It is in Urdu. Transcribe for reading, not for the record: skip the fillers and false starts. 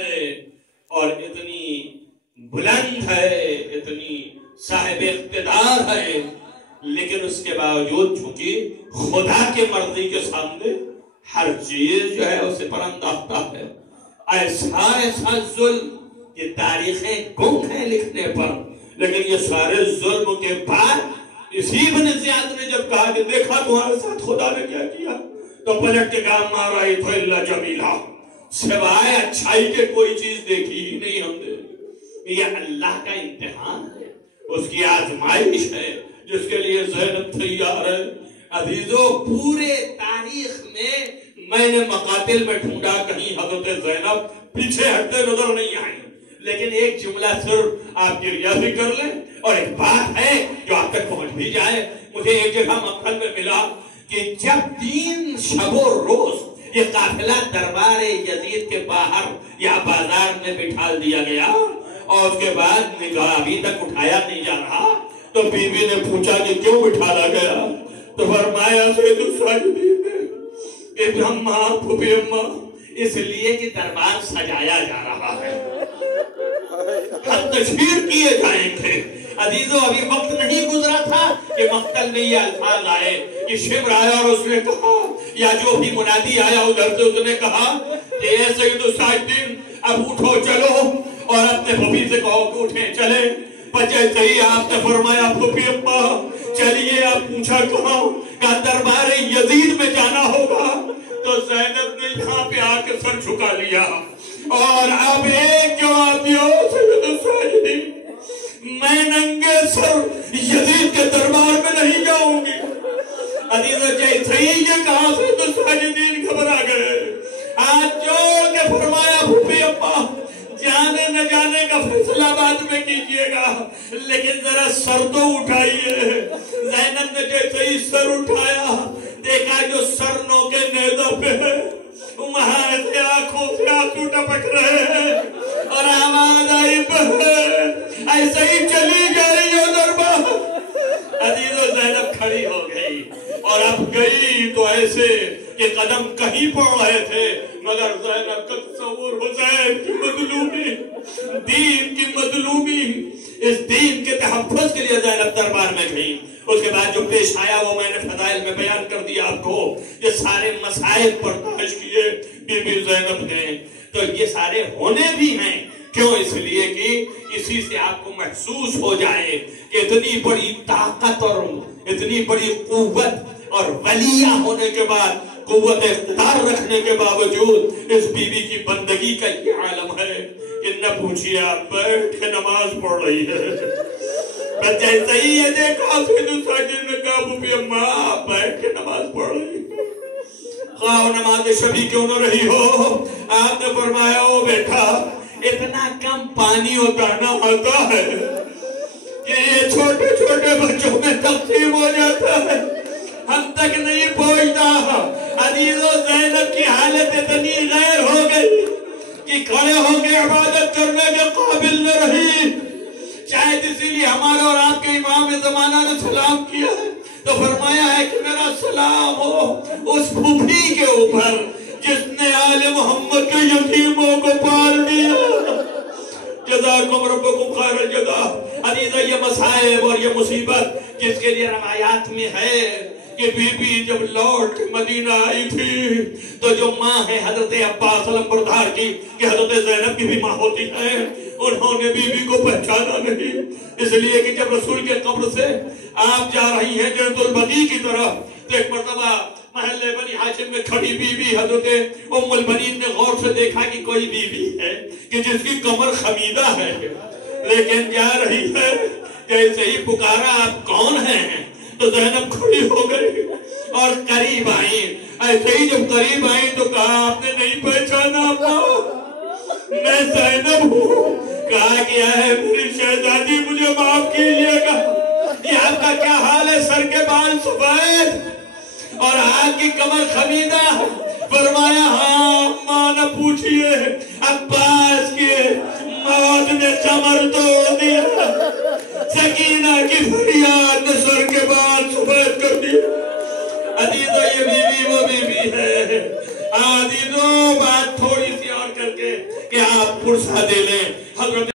ہے اور اتنی بلند ہے، اتنی صاحب اقتدار ہے، لیکن اس کے باوجود چونکہ خدا کے مرضی کے سامنے ہر چیز جو ہے اسے پر انداختہ ہے. ایسا ظلم، یہ تاریخیں گنگ ہیں لکھنے پر، لیکن یہ سارے ظلم کے بعد اسی بن زیاد نے جب کہا کہ دیکھا تمہارے ساتھ خدا نے کیا کیا، تو پلٹ کے کہا ما رأیت الا جمیلا، سوائے اچھائی کے کوئی چیز دیکھی ہی نہیں ہم نے. یہ اللہ کا امتحان ہے، اس کی آزمائش ہے جس کے لیے زینب تیار ہے. عزیزو پورے تاریخ میں نے مقاتل میں ڈھونڈا، کہیں حضرت زینب پیچھے ہٹتے نظر نہیں آئی. لیکن ایک جملہ صرف آپ کی ریاضی کر لیں، اور ایک بات ہے جو آپ تک پہنچ بھی جائے. مجھے ایک جگہ مقتل میں ملا کہ جب 3 شب و روز یہ قافلہ دربار یزید کے باہر یا بازار میں بٹھا دیا گیا اور اس کے بعد نگاہ ابھی تک اٹھایا نہیں جا رہا، تو بی بی نے پوچھا کہ کیوں بٹھایا گیا؟ تو فرمایا سید الساجدین نے کہ اماں پھوپھی اماں، اس لیے کہ دربار سجایا جا رہا ہے، ہم تشہیر کیے جائیں گے. عزیزو ابھی وقت نہیں گزرا تھا کہ مقتل میں یہ الفاظ آئے کہ شمر آیا اور اس نے کہا، یا جو بھی منادی آیا ادھر سے اس نے کہا کہ اے سید الساجدین اب اٹھو چلو، اور اپنے پھوپھی سے کہو کہ اٹھیں چلیں. بچے صحیح آپ نے فرمایا پھوپھی اماں چلیے. آپ پوچھا کہا دربار یزید میں جانا ہوگا. تو زینب نے یہاں پہ آ کے سر جھکا لیا اور اب ایک جواب دیا سید الساجدین، میں ننگے سر یزید کے دربار میں نہیں جاؤں گی. عزیزو جیسے ہی یہ کہا سید الساجدین گھبرا گئے، آج جوڑ کے فرمایا پھوپھی اماں جانے نہ جانے کا فیصلہ بعد میں کیجئے گا، لیکن ذرا سر تو اٹھائیے. زینب نے جیسے ہی سر اٹھایا دیکھا جو سر نو کے نیزہ پہ ہے، وہاں ایسے آنکھوں سے آنسو ٹپک رہے ہیں اور آواز آئی بہن ایسے ہی چلی گئی ہو دربار. عزیزو زینب کھڑی ہو گئی اور اب گئی تو ایسے کہ قدم کہیں پڑ رہے تھے، مگر زینب کا تصور حسین کی مظلومی، دین کی مظلومی، اس دین کے تحفظ کے لیے زینب دربار میں گئی. اس کے بعد جو پیش آیا وہ میں نے فضائل میں بیان کر دیا آپ کو. یہ سارے مسائل برداشت کیے بی بی زینب نے. تو یہ سارے ہونے بھی ہیں، کیوں؟ اس لیے کہ اسی سے آپ کو محسوس ہو جائے کہ اتنی بڑی طاقت اور اتنی بڑی قوت اور ولیہ ہونے کے بعد، قوت اقتدار رکھنے کے باوجود اس بی بی کی بندگی کا یہ عالم ہے کہ نہ پوچھئے آپ بیٹھ کے نماز پڑھ رہی ہے. بچہ صحیح ہے دیکھا سید الساجدین نے کہا پھوپھی اماں آپ بیٹھ کے نماز پڑھ رہی ہے، خواہ نماز شبی کیوں نہ رہی ہو. آپ نے فرمایا او بیٹا اتنا کم پانی اور دانا آتا ہے کہ یہ چھوٹے چھوٹے بچوں میں تقسیم ہو جاتا ہے، ہم تک نہیں پہنچتا. عزیزو زینب کی حالت اتنی غیر ہو گئی کہ کھڑے ہو کے عبادت کرنے کے قابل نہ رہی. شاید اسی لیے ہمارے اور آپ کے امام زمانہ نے سلام کیا ہے تو فرمایا ہے کہ میرا سلام ہو اس پھوپھی کے اوپر جس نے آل محمد کے یتیموں کو پال دیا. جزاکم ربکم خیر الجزا. عزیزہ یہ مصائب اور یہ مصیبت جس کے لیے روایات میں ہے کہ بی بی جب لوٹ مدینہ آئی تھی تو جو ماں ہے حضرت عباس علمبردار کی کہ حضرت زینب کی بھی ماں ہوتی ہے، انہوں نے بی بی کو پہچانا نہیں، اس لیے کہ جب رسول کے قبر سے آپ جا رہی ہیں جنت البقیع کی طرف تو ایک مرتبہ محلے بنی ہاشم میں کھڑی بی بی حضرت ام البنین نے غور سے دیکھا کہ کوئی بی بی ہے کہ جس کی کمر خمیدہ ہے لیکن جا رہی ہے. جیسے ہی پکارا آپ کون ہیں تو زینب کھڑی ہو گئی اور قریب آئیں. ایسے ہی جب قریب آئیں تو کہا آپ نے نہیں پہچانا میں زینب ہوں. کہا گیا ہے میری شہزادی مجھے معاف کیجئے گا. یہ آپ کا کیا حال ہے؟ سر کے بال سفید اور ہاتھ کی کمر خمیدہ. فرمایا ہاں ماں نہ پوچھئے، عباس کی موت نے کمر توڑ دیا، سکینہ کی فریاد نے سر کے بال سفید کر دیا. عزیزو یہ بی بی وہ بی بی ہے. عزیزو بات تھوڑی سی اور کر کے کہ آپ پرسہ دے لیں. حضرت